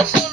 California.